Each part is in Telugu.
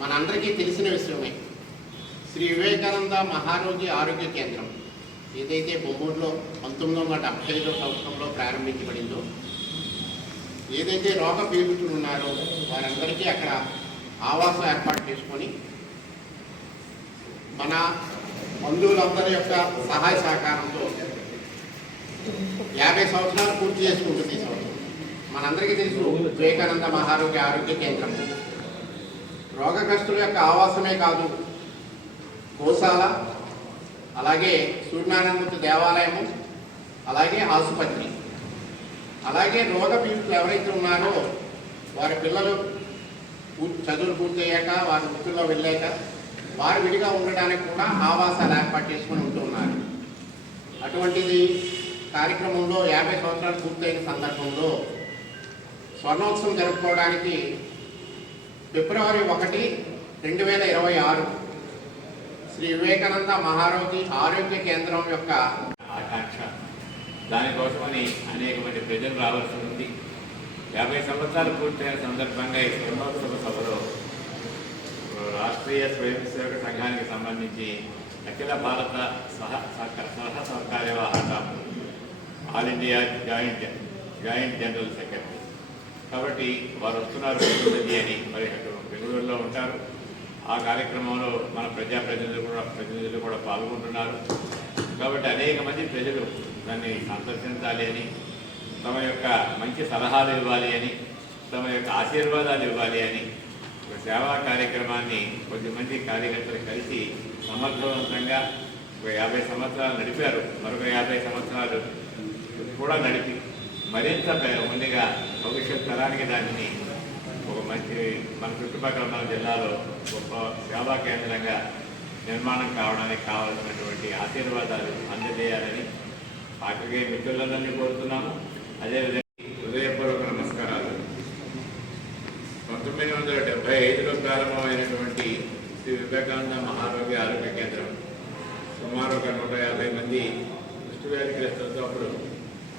మనందరికీ తెలిసిన విషయమే. శ్రీ వివేకానంద మహారోగి ఆరోగ్య కేంద్రం ఏదైతే బొమ్మూరులో 1975 సంవత్సరంలో ప్రారంభించబడిందో, ఏదైతే రోగ పీడితులు ఉన్నారో వారందరికీ అక్కడ ఆవాసం ఏర్పాటు చేసుకొని మన బంధువులందరి యొక్క సహాయ సహకారంతో 50 సంవత్సరాలు పూర్తి చేసుకుంటుంది ఈ సంవత్సరం. మనందరికీ తెలుసు వివేకానంద మహారోగి ఆరోగ్య కేంద్రం రోగగ్రస్తుల యొక్క ఆవాసమే కాదు, గోశాల, అలాగే సూర్యనారాయణమూర్తి దేవాలయము, అలాగే ఆసుపత్రి, అలాగే రోగ పీడితులు ఎవరైతే ఉన్నారో వారి పిల్లలు చదువులు పూర్తయ్యాక వారి వృత్తుల్లో వెళ్ళాక వారు విడిగా ఉండడానికి కూడా ఆవాసాలు ఏర్పాటు చేసుకుని ఉంటున్నారు. అటువంటిది కార్యక్రమంలో 50 సంవత్సరాలు పూర్తయిన సందర్భంలో స్వర్ణోత్సవం జరుపుకోవడానికి ఫిబ్రవరి 1, 2026 శ్రీ వివేకానంద మహారోగి ఆరోగ్య కేంద్రం యొక్క ఆకాంక్ష. దానికోసమని అనేక మంది ప్రజలు రావాల్సి ఉంది. 50 సంవత్సరాలు పూర్తయిన సందర్భంగా ఈ స్వర్ణోత్సవ సభలో రాష్ట్రీయ స్వయం సేవక సంఘానికి సంబంధించి అఖిల భారత సహకార్య వాహక all India joint general secretary కాబట్టి వారు వస్తున్నారు అని మరి బెంగళూరులో ఉంటారు. ఆ కార్యక్రమంలో మన ప్రజాప్రతినిధులు కూడా పాల్గొంటున్నారు. కాబట్టి అనేక మంది ప్రజలు దాన్ని సందర్శించాలి అని, తమ యొక్క మంచి సలహాలు ఇవ్వాలి అని, తమ యొక్క ఆశీర్వాదాలు ఇవ్వాలి అని ఒక సేవా కార్యక్రమాన్ని కొద్దిమంది కార్యకర్తలు కలిసి సమర్థవంతంగా ఒక 50 సంవత్సరాలు నడిపారు. మరొక 50 సంవత్సరాలు కూడా నడిపి మరింత ముందుగా భవిష్యత్ తరానికి దానిని ఒక మంచి మన చుట్టుపక్కల ఉన్న జిల్లాలో గొప్ప సేవా కేంద్రంగా నిర్మాణం కావడానికి కావాల్సినటువంటి ఆశీర్వాదాలు అందజేయాలని పాత్రికేయ మిత్రులందరినీ కోరుతున్నాము. అదేవిధంగా హృదయపూర్వక నమస్కారాలు. 1975లో ప్రారంభమైనటువంటి శ్రీ వివేకానంద మహారోగి ఆరోగ్య కేంద్రం సుమారు ఒక 150 మంది కుష్టు వ్యాధిగ్రస్తులతో అప్పుడు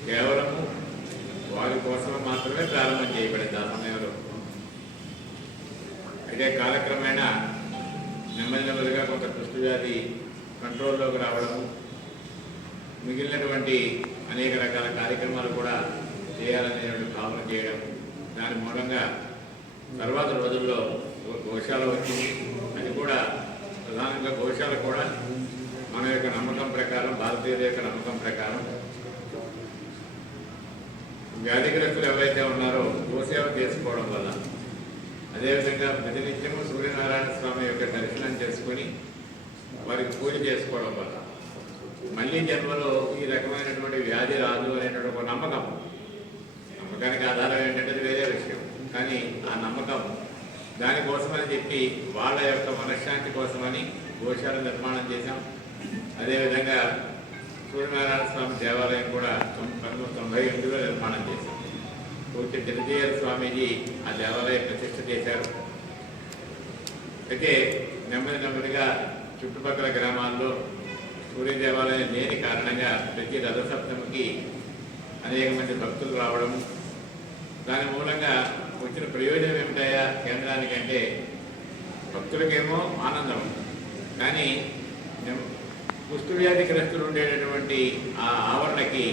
కేవలము వారి కోసం మాత్రమే ప్రారంభం చేయబడింది ఆ సమయంలో. అయితే కాలక్రమేణా నెమ్మదిగా కొంత కుష్టు వ్యాధి కంట్రోల్లోకి రావడము, మిగిలినటువంటి అనేక రకాల కార్యక్రమాలు కూడా చేయాలనేటువంటి భావన చేయడం, దాని మూలంగా తర్వాత రోజుల్లో గోశాల వచ్చింది. అది కూడా ప్రధానంగా గోశాల కూడా మన యొక్క నమ్మకం ప్రకారం, భారతీయుల యొక్క నమ్మకం ప్రకారం వ్యాధిగ్రస్తులు ఎవరైతే ఉన్నారో గోసేవ చేసుకోవడం వల్ల, అదేవిధంగా ప్రతినిత్యము సూర్యనారాయణ స్వామి యొక్క దర్శనం చేసుకొని వారికి పూజ చేసుకోవడం వల్ల మళ్ళీ జన్మలో ఈ రకమైనటువంటి వ్యాధి రాదు అనేటువంటి ఒక నమ్మకం. నమ్మకానికి ఆధారం ఏంటంటే వేరే విషయం, కానీ ఆ నమ్మకం దానికోసమని చెప్పి వాళ్ళ యొక్క మనశ్శాంతి కోసమని గోశాల నిర్మాణం చేశాం. అదేవిధంగా సూర్యనారాయణ స్వామి దేవాలయం కూడా 1998లో నిర్మాణం చేశాం. పూర్తి తిరుజీయర్ స్వామీజీ ఆ దేవాలయం ప్రతిష్ఠ చేశారు. అయితే నెమ్మదిగా చుట్టుపక్కల గ్రామాల్లో సూర్య దేవాలయం లేని కారణంగా ప్రతి రథసప్తమికి అనేక మంది భక్తులు రావడం, దాని మూలంగా వచ్చిన ప్రయోజనం ఏమిటాయా కేంద్రానికంటే భక్తులకేమో ఆనందం, కానీ కుష్టు వ్యాధిగ్రస్తులు ఉండేటటువంటి ఆ ఆవరణకి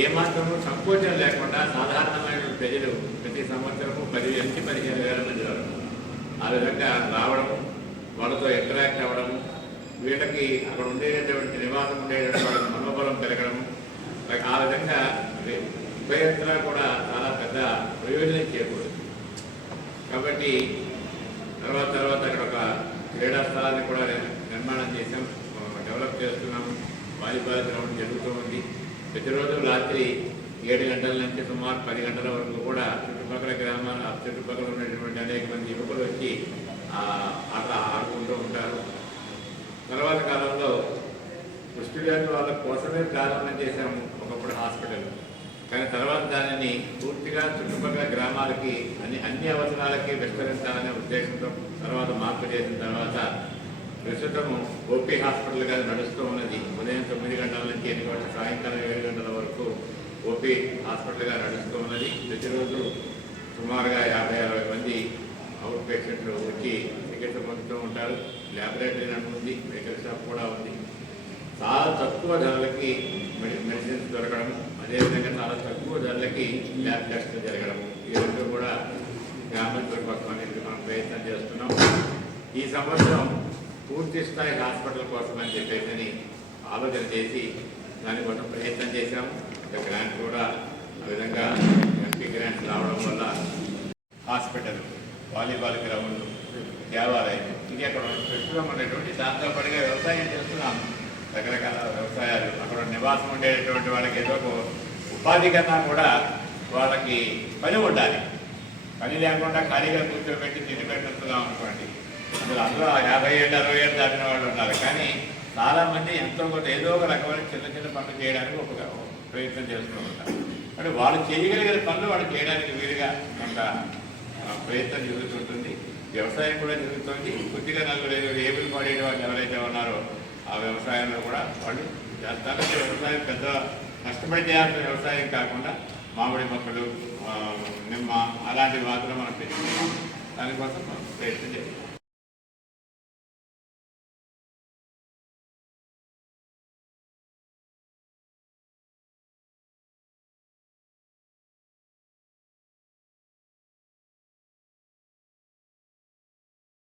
ఏమాత్రము సంకోచం లేకుండా సాధారణమైన ప్రజలు ప్రతి సంవత్సరము 10,000 నుంచి 15,000 మంది వరకు ఆ విధంగా రావడము, వాళ్ళతో ఇంటరాక్ట్ అవ్వడము, వీళ్ళకి అక్కడ ఉండేటటువంటి నివాసం ఉండేటటువంటి మనోబలం పెరగడము, ఆ విధంగా ఉభయత్రా కూడా చాలా పెద్ద ప్రయోజనం చేకూడదు. కాబట్టి తర్వాత అక్కడ ఒక క్రీడా స్థలాన్ని కూడా నిర్మాణం చేసాం, డెవలప్ చేస్తున్నాము. వాలీబాల్ గ్రౌండ్ జరుగుతూ ఉంది. ప్రతిరోజు రాత్రి 7 గంటల నుంచి సుమారు 10 గంటల వరకు కూడా చుట్టుపక్కల గ్రామాల చుట్టుపక్కల ఉన్నటువంటి అనేక మంది యువకులు వచ్చి ఆట ఆడుకుంటూ ఉంటారు. తర్వాత కాలంలో కుష్టు వ్యాధి వాళ్ళ కోసమే ప్రారంభం చేశాము ఒకప్పుడు హాస్పిటల్, కానీ తర్వాత దానిని పూర్తిగా చుట్టుపక్కల గ్రామాలకి అన్ని అవసరాలకి విస్తరించాలనే ఉద్దేశంతో తర్వాత మార్పు చేసిన తర్వాత ప్రస్తుతము ఓపీ హాస్పిటల్గా నడుస్తూ ఉన్నది. ఉదయం 9 గంటల నుంచి 8 గంటల సాయంకాలం 7 గంటల వరకు ఓపీ హాస్పిటల్గా నడుస్తూ ఉన్నది. ప్రతిరోజు సుమారుగా 50-60 మంది అవుట్ పేషెంట్లు వచ్చి చికిత్స పొందుతూ ఉంటారు. ల్యాబొరేటరీ ఉంది, మెడికల్ షాప్ కూడా ఉంది. చాలా తక్కువ ధరలకి మెడిసిన్స్ దొరకడము, అదేవిధంగా చాలా తక్కువ ధరలకి ల్యాబ్ టెస్ట్లు జరగడము, ఈ రెండు కూడా గ్రామాంతర పక్షానికి మనం ప్రయత్నం చేస్తున్నాం. ఈ సంవత్సరం పూర్తి స్థాయి హాస్పిటల్ కోసం అని చెప్పేసి ఆలోచన చేసి దానికోసం ప్రయత్నం చేశాము. గ్రాంట్ కూడా ఆ విధంగా ఎంపీ గ్రాంట్ రావడం వల్ల హాస్పిటల్, వాలీబాల్ గ్రౌండ్, దేవాలయం, ఇది అక్కడ ప్రస్తుతం ఉన్నటువంటి దాంతో పాటుగా వ్యవసాయం చేస్తున్నాము. రకరకాల వ్యవసాయాలు, అక్కడ నివాసం ఉండేటటువంటి వాళ్ళకి ఏదో ఒక ఉపాధి కన్నా కూడా వాళ్ళకి పని ఉండాలి. పని లేకుండా ఖాళీగా కూర్చోబెట్టి తిండి పెట్టిస్తున్నాం అనుకోండి, అందులో 50 ఏళ్ళు 60 ఏళ్ళు దాటిన వాళ్ళు ఉన్నారు. కానీ చాలామంది ఎంతో కొంత ఏదో ఒక రకమైన చిన్న చిన్న పనులు చేయడానికి ఒక ప్రయత్నం చేస్తూ ఉంటారు. అంటే వాళ్ళు చేయగలిగిన పనులు వాళ్ళు చేయడానికి వీలుగా కొంత ప్రయత్నం జరుగుతుంటుంది. వ్యవసాయం కూడా జరుగుతుంది. కొద్దిగా నలుగురు ఏబుల్ బాడీ వాళ్ళు ఎవరైతే ఉన్నారో ఆ వ్యవసాయంలో కూడా వాళ్ళు చేస్తారు. వ్యవసాయం పెద్ద కష్టపడి చేయాల్సిన వ్యవసాయం కాకుండా మామిడి మొక్కలు, నిమ్మ అలాంటివి మాత్రం మనం పెంచుతున్నాం. దానికోసం మనం ప్రయత్నం చేస్తాం.